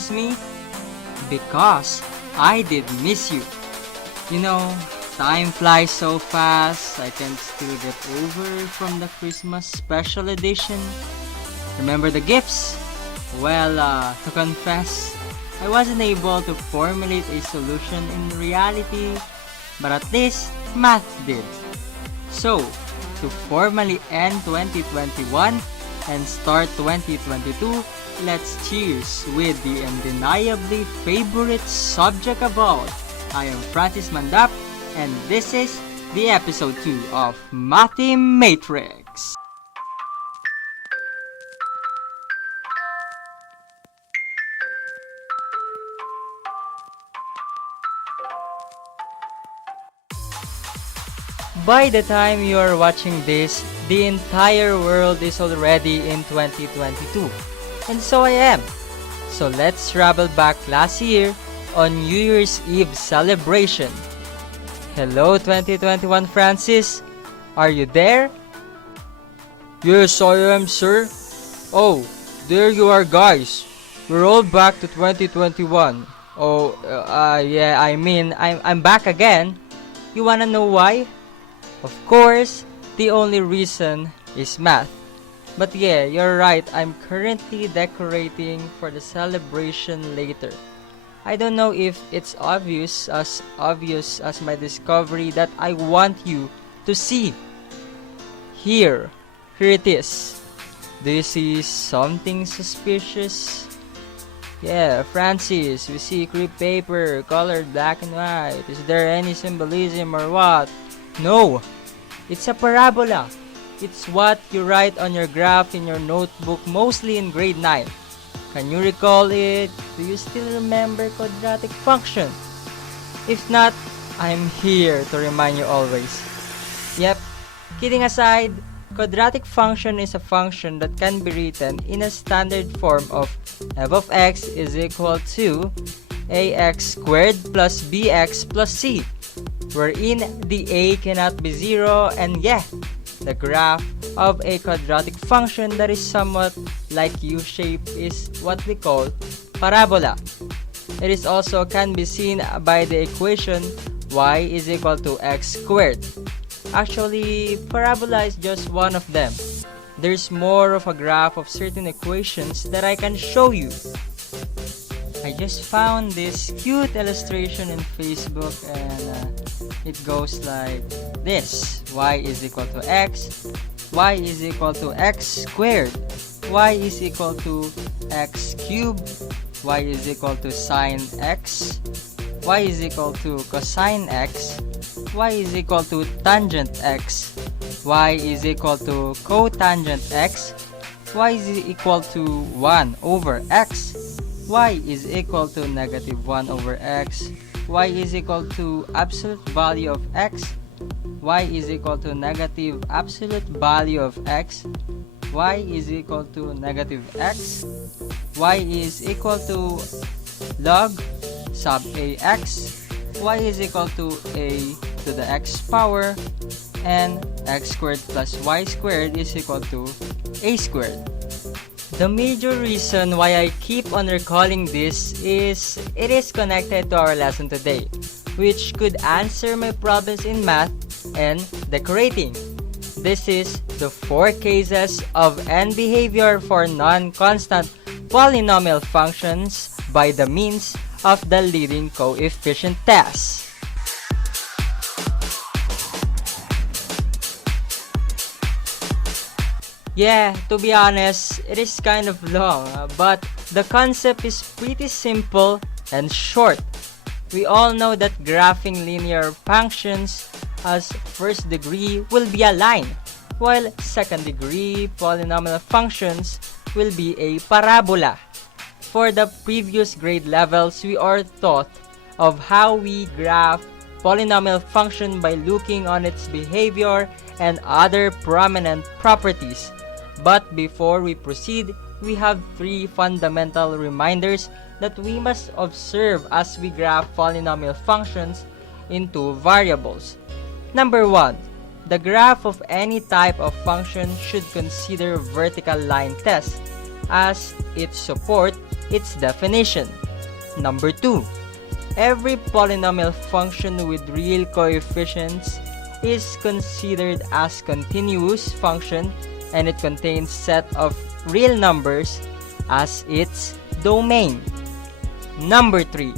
miss me? Because I did miss you. You know, time flies so fast, I can still get over from the Christmas special edition. Remember the gifts? Well, to confess, I wasn't able to formulate a solution in reality, but at least math did. So, to formally end 2021 and start 2022, let's cheers with the undeniably favorite subject of all. I am Francis Mandap, and this is the episode 2 of Mathematrix. By the time you are watching this, the entire world is already in 2022. And so I am. So let's travel back last year on New Year's Eve celebration. Hello 2021 Francis, are you there? Yes, I am, sir. Oh, there you are, guys. We're all back to 2021. Yeah, I'm back again. You wanna know why? Of course, the only reason is math. But yeah, you're right, I'm currently decorating for the celebration later. I don't know if it's obvious as my discovery that I want you to see. Here it is. Do you see something suspicious? Yeah, Francis, we see crepe paper, colored black and white. Is there any symbolism or what? No, it's a parabola. It's what you write on your graph in your notebook, mostly in grade 9. Can you recall it? Do you still remember quadratic function? If not, I'm here to remind you always. Yep, kidding aside, quadratic function is a function that can be written in a standard form of f of x is equal to ax squared plus bx plus c, wherein the a cannot be 0, and yeah, the graph of a quadratic function that is somewhat like U-shape is what we call parabola. It is also can be seen by the equation y is equal to x squared. Actually, parabola is just one of them. There's more of a graph of certain equations that I can show you. I just found this cute illustration in Facebook, and it goes like this. Y is equal to x, y is equal to x squared, y is equal to x cubed, y is equal to sine x, y is equal to cosine x, y is equal to tangent x, y is equal to cotangent x, y is equal to 1 over x, y is equal to negative 1 over x, y is equal to absolute value of x, y is equal to negative absolute value of x, y is equal to negative x, y is equal to log sub ax, y is equal to a to the x power, and x squared plus y squared is equal to a squared. The major reason why I keep on recalling this is it is connected to our lesson today, which could answer my problems in math and decorating. This is the 4 cases of end behavior for non-constant polynomial functions by the means of the leading coefficient test. Yeah, to be honest, it is kind of long, but the concept is pretty simple and short. We all know that graphing linear functions as first degree will be a line, while second degree polynomial functions will be a parabola. For the previous grade levels, we are taught of how we graph polynomial function by looking on its behavior and other prominent properties. But before we proceed, we have 3 fundamental reminders that we must observe as we graph polynomial functions into variables. Number 1, the graph of any type of function should consider vertical line test, as its support its definition. Number 2. Every polynomial function with real coefficients is considered as continuous function and it contains set of real numbers as its domain. Number 3.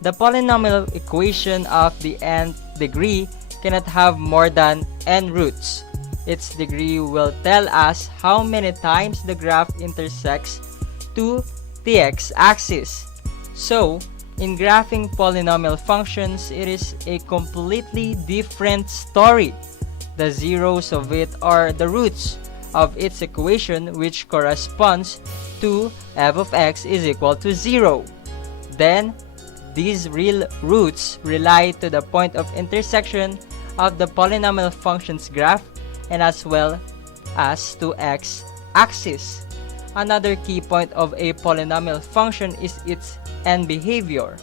The polynomial equation of the nth degree cannot have more than n roots. Its degree will tell us how many times the graph intersects to the x-axis. So, in graphing polynomial functions, it is a completely different story. The zeros of it are the roots of its equation, which corresponds to f of x is equal to 0. Then, these real roots rely to the point of intersection of the polynomial function's graph and as well as to x-axis. Another key point of a polynomial function is its end behavior.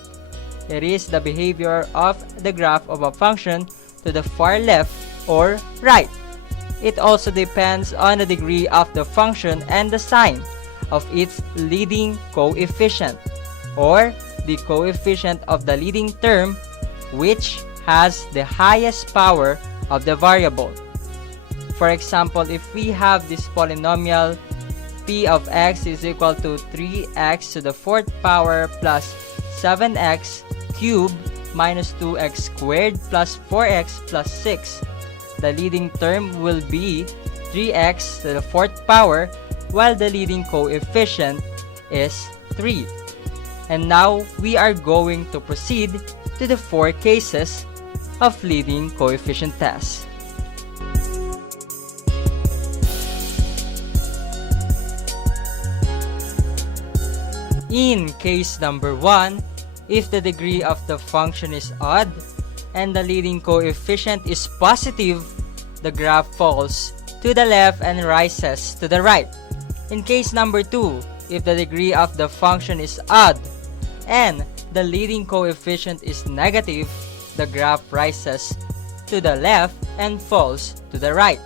It is the behavior of the graph of a function to the far left or right. It also depends on the degree of the function and the sign of its leading coefficient, or the coefficient of the leading term, which has the highest power of the variable. For example, if we have this polynomial p of x is equal to 3x to the 4th power plus 7x cubed minus 2x squared plus 4x plus 6, the leading term will be 3x to the 4th power while the leading coefficient is 3. And now we are going to proceed to the 4 cases of leading coefficient test. In case number 1, if the degree of the function is odd and the leading coefficient is positive, the graph falls to the left and rises to the right. In case number 2, if the degree of the function is odd and the leading coefficient is negative, the graph rises to the left and falls to the right.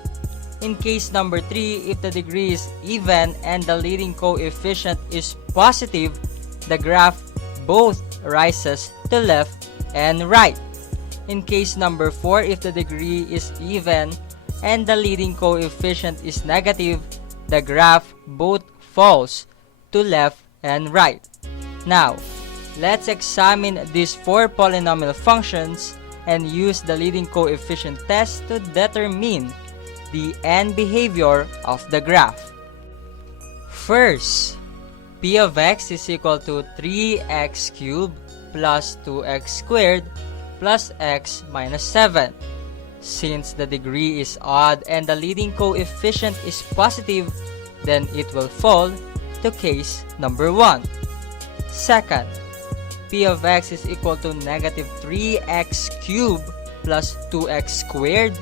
In case number 3, if the degree is even and the leading coefficient is positive, the graph both rises to left and right. In case number 4, if the degree is even and the leading coefficient is negative, the graph both falls to left and right. Now, let's examine these 4 polynomial functions and use the leading coefficient test to determine the end behavior of the graph. First, p of x is equal to 3x cubed plus 2x squared plus x minus 7. Since the degree is odd and the leading coefficient is positive, then it will fall to case number 1. Second, p of x is equal to negative 3x cubed plus 2x squared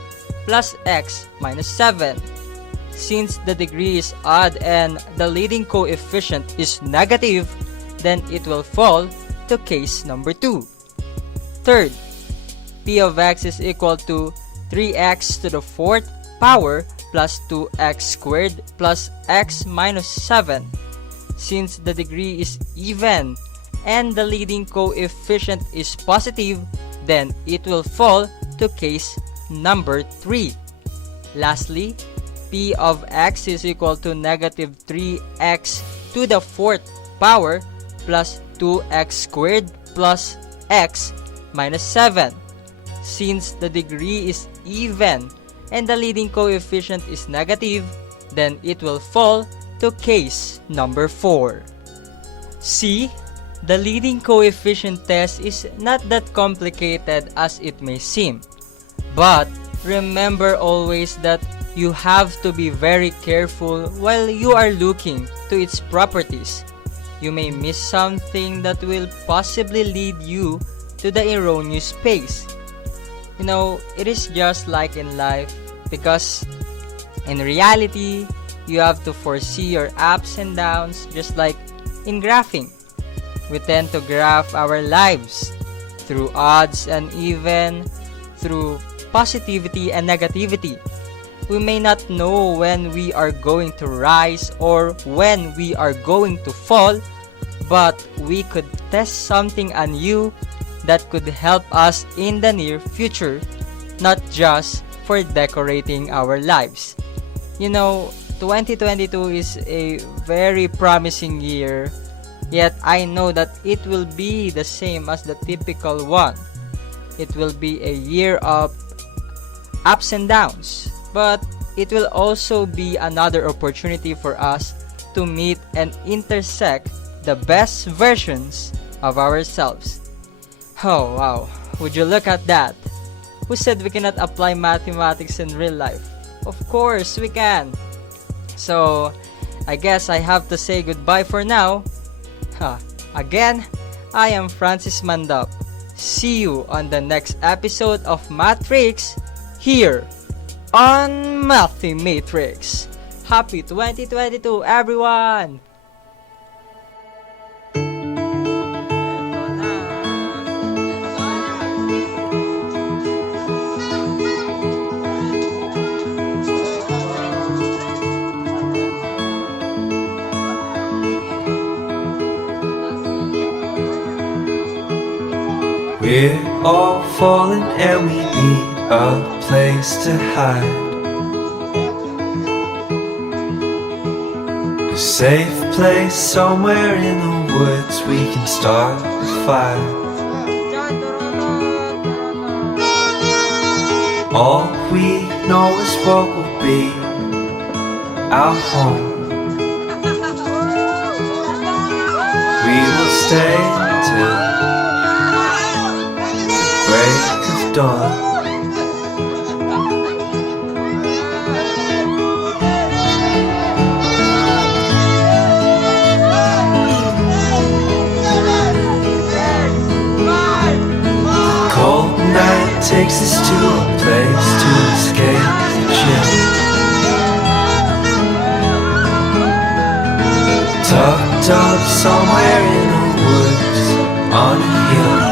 plus x minus 7. Since the degree is odd and the leading coefficient is negative, then it will fall to case number 2. Third, p of x is equal to 3x to the 4th power plus 2x squared plus x minus 7. Since the degree is even and the leading coefficient is positive, then it will fall to case number 3. Lastly, p of x is equal to negative 3x to the 4th power plus 2x squared plus x minus 7. Since the degree is even and the leading coefficient is negative, then it will fall to case number 4. See, the leading coefficient test is not that complicated as it may seem. But remember always that you have to be very careful while you are looking to its properties. You may miss something that will possibly lead you to the erroneous space. You know, it is just like in life, because in reality, you have to foresee your ups and downs just like in graphing. We tend to graph our lives through odds and even, through positivity and negativity. We may not know when we are going to rise or when we are going to fall, but we could test something anew that could help us in the near future, not just for decorating our lives. 2022 is a very promising year, yet I know that it will be the same as the typical one. It will be a year of ups and downs, but it will also be another opportunity for us to meet and intersect the best versions of ourselves. Oh wow, would you look at that? Who said we cannot apply mathematics in real life? Of course we can! So, I guess I have to say goodbye for now. Again, I am Francis Mandap. See you on the next episode of Mathematrix here on Mathematrix. Happy 2022 everyone! We're all falling and we need a place to hide. A safe place somewhere in the woods we can start a fire. All we know is what will be our home. We will stay till break of dawn. The cold night takes us to a place to escape the chill. Tucked up somewhere in the woods on a hill.